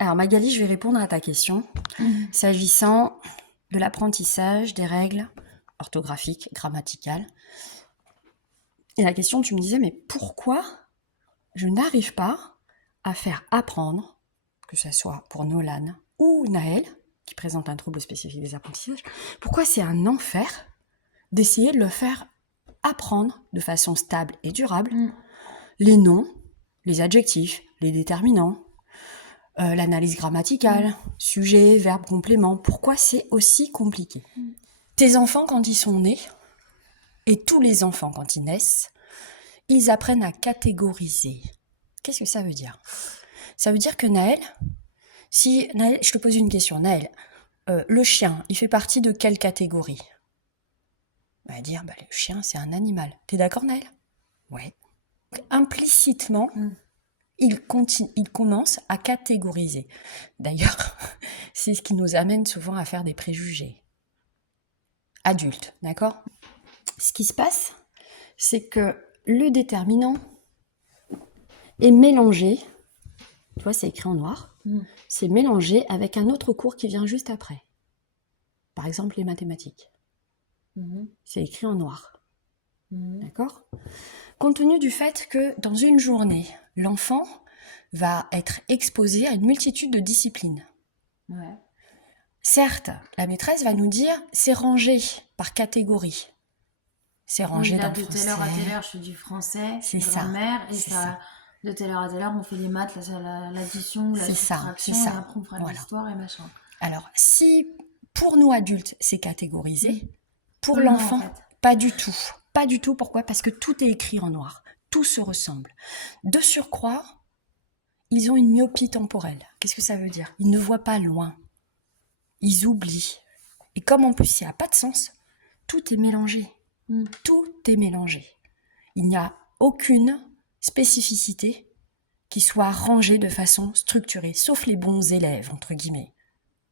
Alors Magali, je vais répondre à ta question s'agissant de l'apprentissage des règles orthographiques, grammaticales. Et la question, tu me disais, mais pourquoi je n'arrive pas à faire apprendre, que ce soit pour Nolan ou Naël, qui présente un trouble spécifique des apprentissages, pourquoi c'est un enfer d'essayer de le faire apprendre de façon stable et durable les noms, les adjectifs, les déterminants, l'analyse grammaticale, sujet, verbe, complément. Pourquoi c'est aussi compliqué? Tes enfants, quand ils sont nés, et tous les enfants, quand ils naissent, ils apprennent à catégoriser. Qu'est-ce que ça veut dire? Ça veut dire que Naël, je te pose une question, Naël, le chien, il fait partie de quelle catégorie? On va dire, le chien, c'est un animal. T'es d'accord, Naël? Ouais. Donc, implicitement, il commence à catégoriser. D'ailleurs, c'est ce qui nous amène souvent à faire des préjugés. Adultes, d'accord? Ce qui se passe, c'est que le déterminant est mélangé, tu vois, c'est écrit en noir, c'est mélangé avec un autre cours qui vient juste après. Par exemple, les mathématiques. C'est écrit en noir. D'accord? Compte tenu du fait que dans une journée, l'enfant va être exposé à une multitude de disciplines. Ouais. Certes, la maîtresse va nous dire c'est rangé par catégorie. C'est rangé dans le de français. telle heure à telle heure, je fais du français, C'est ça, grammaire, et c'est ça, ça. de telle heure à telle heure, on fait les maths, l'addition, la C'est ça, soustraction, c'est ça. et après on fera de Voilà. l'histoire et machin. Alors, si pour nous adultes, c'est catégorisé, pour Non, l'enfant, en fait. pas du tout. Pas du tout. Pourquoi? Parce que tout est écrit en noir. Tout se ressemble. De surcroît, ils ont une myopie temporelle. Qu'est-ce que ça veut dire? Ils ne voient pas loin. Ils oublient. Et comme en plus, ça n'a pas de sens, tout est mélangé. Tout est mélangé. Il n'y a aucune spécificité qui soit rangée de façon structurée, sauf les bons élèves, entre guillemets.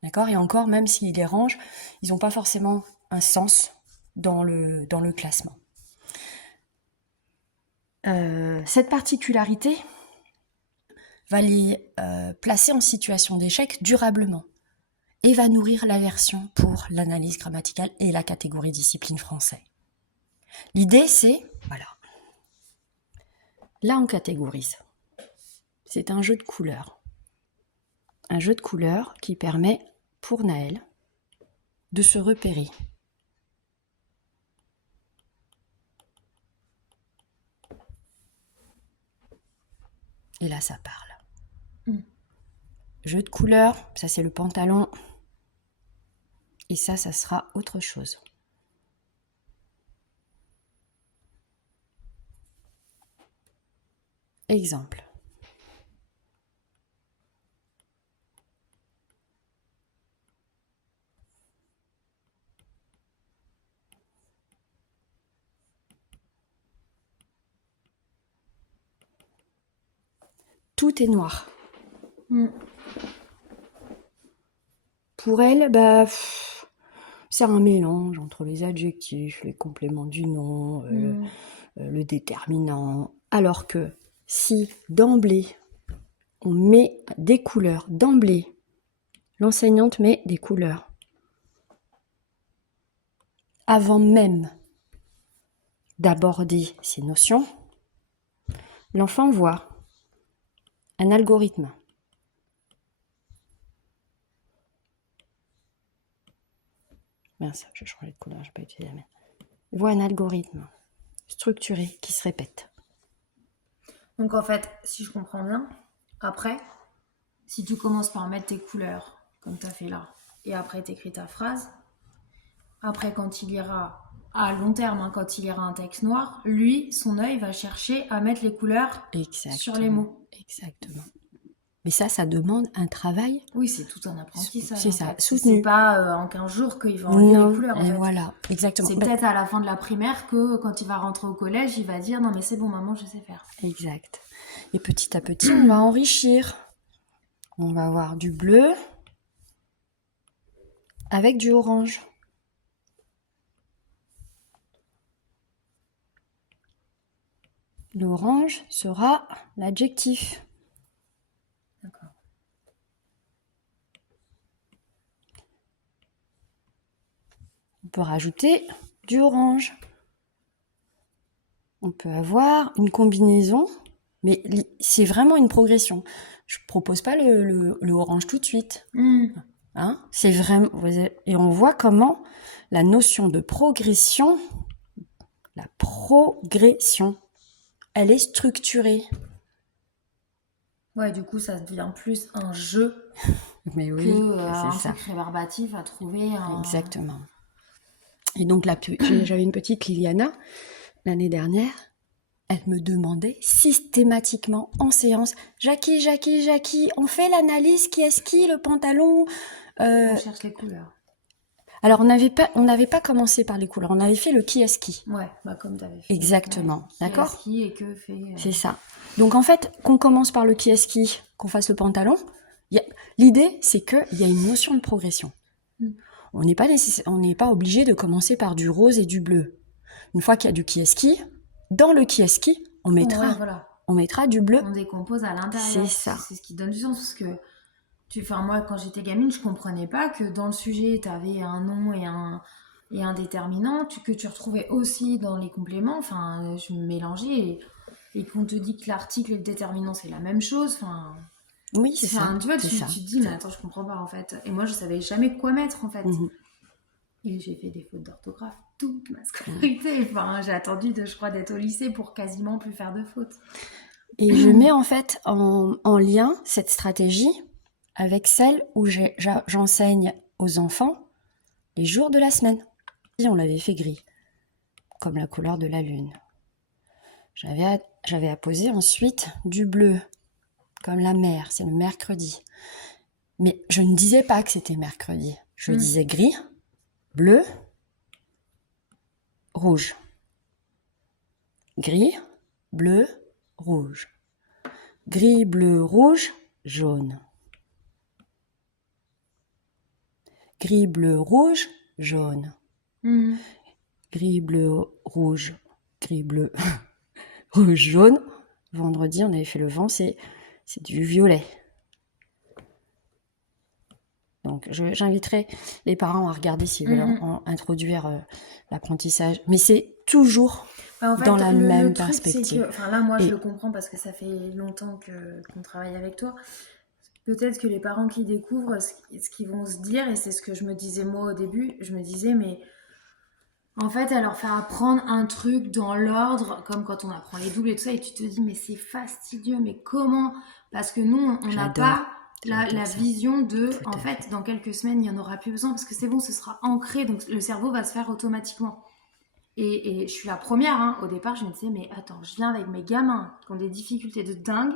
D'accord? Et encore, même s'ils les rangent, ils n'ont pas forcément un sens dans le classement. Cette particularité va les placer en situation d'échec durablement et va nourrir l'aversion pour l'analyse grammaticale et la catégorie discipline français. L'idée, c'est, voilà, là on catégorise. C'est un jeu de couleurs. Un jeu de couleurs qui permet pour Naël de se repérer. Et là, ça parle. Jeu de couleurs, ça c'est le pantalon. Et ça sera autre chose. Exemple. Tout est noir. Pour elle, c'est un mélange entre les adjectifs, les compléments du nom, le déterminant. Alors que si d'emblée, on met des couleurs, d'emblée, l'enseignante met des couleurs, avant même d'aborder ces notions, l'enfant voit un algorithme. Mince, je vais changer de couleur, je n'ai pas utilisé la mienne. Il voit un algorithme structuré qui se répète. Donc en fait, si je comprends bien, après, si tu commences par mettre tes couleurs, comme tu as fait là, et après tu écris ta phrase, après quand il ira à long terme, quand il ira un texte noir, lui, son œil va chercher à mettre les couleurs sur les mots. Exactement. Mais ça demande un travail. Oui, c'est tout un apprentissage. C'est ça, fait. soutenu. C'est pas en 15 jours qu'il va enlever les couleurs. En fait. Voilà, exactement. C'est peut-être à la fin de la primaire que quand il va rentrer au collège, il va dire non mais c'est bon maman, je sais faire. Exact. Et petit à petit, on va enrichir. On va avoir du bleu avec du orange. L'orange sera l'adjectif. D'accord. peut rajouter du orange. On peut avoir une combinaison, mais c'est vraiment une progression. Je propose pas le orange tout de suite. Hein, c'est vraiment, et on voit comment la notion de progression, elle est structurée. Ouais, du coup, ça devient plus un jeu Mais oui, que un c'est ça. truc rébarbatif à trouver. Exactement. Et donc là, j'avais une petite Liliana l'année dernière. Elle me demandait systématiquement en séance, Jackie, on fait l'analyse, qui est-ce qui, le pantalon On cherche les couleurs. Alors, on n'avait pas commencé par les couleurs, on avait fait le qui est-ce qui. Ouais, bah comme tu avais fait. Exactement, Ouais. d'accord ? Qui est-ce qui et que fait. C'est ça. Donc, en fait, qu'on commence par le qui est-ce qui, qu'on fasse le pantalon, l'idée, c'est qu'il y a une notion de progression. On n'est pas obligé de commencer par du rose et du bleu. Une fois qu'il y a du qui est-ce qui, dans le qui est-ce qui, on mettra du bleu. On décompose à l'intérieur. C'est ça. C'est ce qui donne du sens, parce que moi, quand j'étais gamine, je comprenais pas que dans le sujet, tu avais un nom et un déterminant, que tu retrouvais aussi dans les compléments. Enfin, je me mélangeais et qu'on te dit que l'article et le déterminant, c'est la même chose. Enfin, oui, c'est ça. Tu vois, tu te dis, mais attends, je comprends pas, en fait. Et moi, je savais jamais quoi mettre, en fait. Et j'ai fait des fautes d'orthographe toute ma scolarité. Enfin, j'ai attendu, je crois, d'être au lycée pour quasiment plus faire de fautes. Et je mets en fait en lien cette stratégie avec celle où j'enseigne aux enfants les jours de la semaine. On l'avait fait gris, comme la couleur de la lune. J'avais apposé ensuite du bleu, comme la mer, c'est le mercredi. Mais je ne disais pas que c'était mercredi. Je disais gris, bleu, rouge. Gris, bleu, rouge. Gris, bleu, rouge, jaune. Gris, bleu, rouge, jaune. Gris, bleu, rouge, gris, bleu, rouge, jaune. Vendredi, on avait fait le vent, c'est du violet. Donc, j'inviterai les parents à regarder s'ils veulent introduire l'apprentissage. Mais c'est toujours dans la même perspective. Là, moi, je le comprends parce que ça fait longtemps qu'on travaille avec toi. Peut-être que les parents qui découvrent ce qu'ils vont se dire, et c'est ce que je me disais moi au début, je me disais, mais en fait, elle leur fait apprendre un truc dans l'ordre, comme quand on apprend les doubles et tout ça, et tu te dis, mais c'est fastidieux, mais comment ? Parce que nous, on n'a pas la vision de, en fait, dans quelques semaines, il n'y en aura plus besoin, parce que c'est bon, ce sera ancré, donc le cerveau va se faire automatiquement. Et je suis la première, au départ, je me disais, mais attends, je viens avec mes gamins qui ont des difficultés de dingue,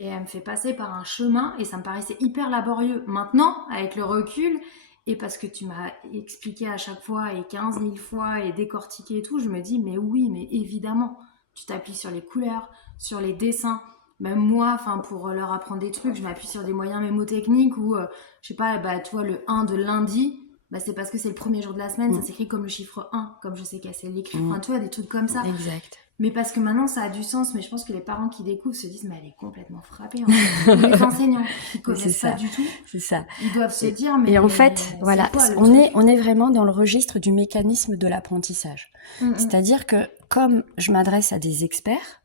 et elle me fait passer par un chemin, et ça me paraissait hyper laborieux. Maintenant, avec le recul, et parce que tu m'as expliqué à chaque fois, et 15 000 fois, et décortiqué et tout, je me dis, mais oui, mais évidemment, tu t'appuies sur les couleurs, sur les dessins. Même moi, pour leur apprendre des trucs, je m'appuie sur des moyens mémotechniques où, je sais pas, toi, le 1 de lundi, c'est parce que c'est le premier jour de la semaine, ça s'écrit comme le chiffre 1, comme je sais casser l'écrit. Tu vois, des trucs comme ça. Exact. Mais parce que maintenant, ça a du sens. Mais je pense que les parents qui découvrent se disent, mais elle est complètement frappée. En fait. Les enseignants qui connaissent pas du tout, c'est ça. Ils doivent se dire, mais... Et en fait, voilà, on est vraiment dans le registre du mécanisme de l'apprentissage. C'est-à-dire que, comme je m'adresse à des experts,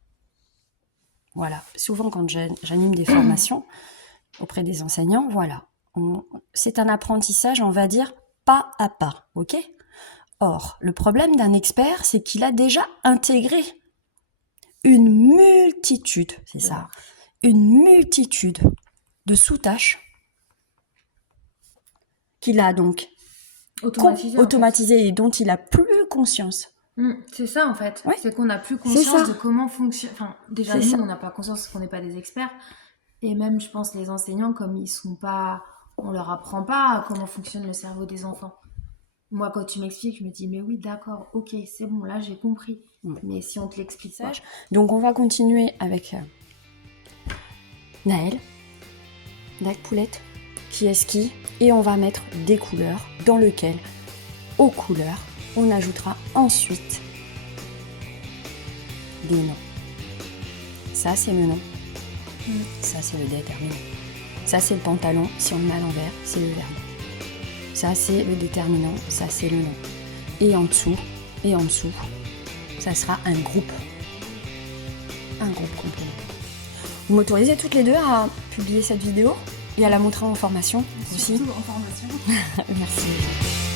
voilà, souvent quand j'anime des formations auprès des enseignants, voilà, c'est un apprentissage, on va dire, pas à pas, ok ? Or, le problème d'un expert, c'est qu'il a déjà intégré une multitude, c'est ça, une multitude de sous-tâches qu'il a donc automatisé et dont il n'a plus conscience. C'est ça en fait, ouais. C'est qu'on n'a plus conscience de comment fonctionne. Déjà nous, on n'a pas conscience qu'on n'est pas des experts, et même je pense les enseignants, comme ils sont pas, on leur apprend pas comment fonctionne le cerveau des enfants. Moi, quand tu m'expliques, je me dis, mais oui, d'accord, ok, c'est bon, là, j'ai compris. Mais si on te l'explique pas... Donc, on va continuer avec Naël, Poulette, qui est-ce qui, et on va mettre des couleurs dans lesquelles, aux couleurs, on ajoutera ensuite des noms. Ça, c'est le nom. Ça, c'est le déterminant. Ça, c'est le pantalon. Si on le met à l'envers, c'est le verbe. Ça, c'est le déterminant, ça, c'est le nom. Et en dessous, ça sera un groupe. Un groupe complet. Vous m'autorisez toutes les deux à publier cette vidéo et à la montrer en formation aussi. Surtout en formation. Merci.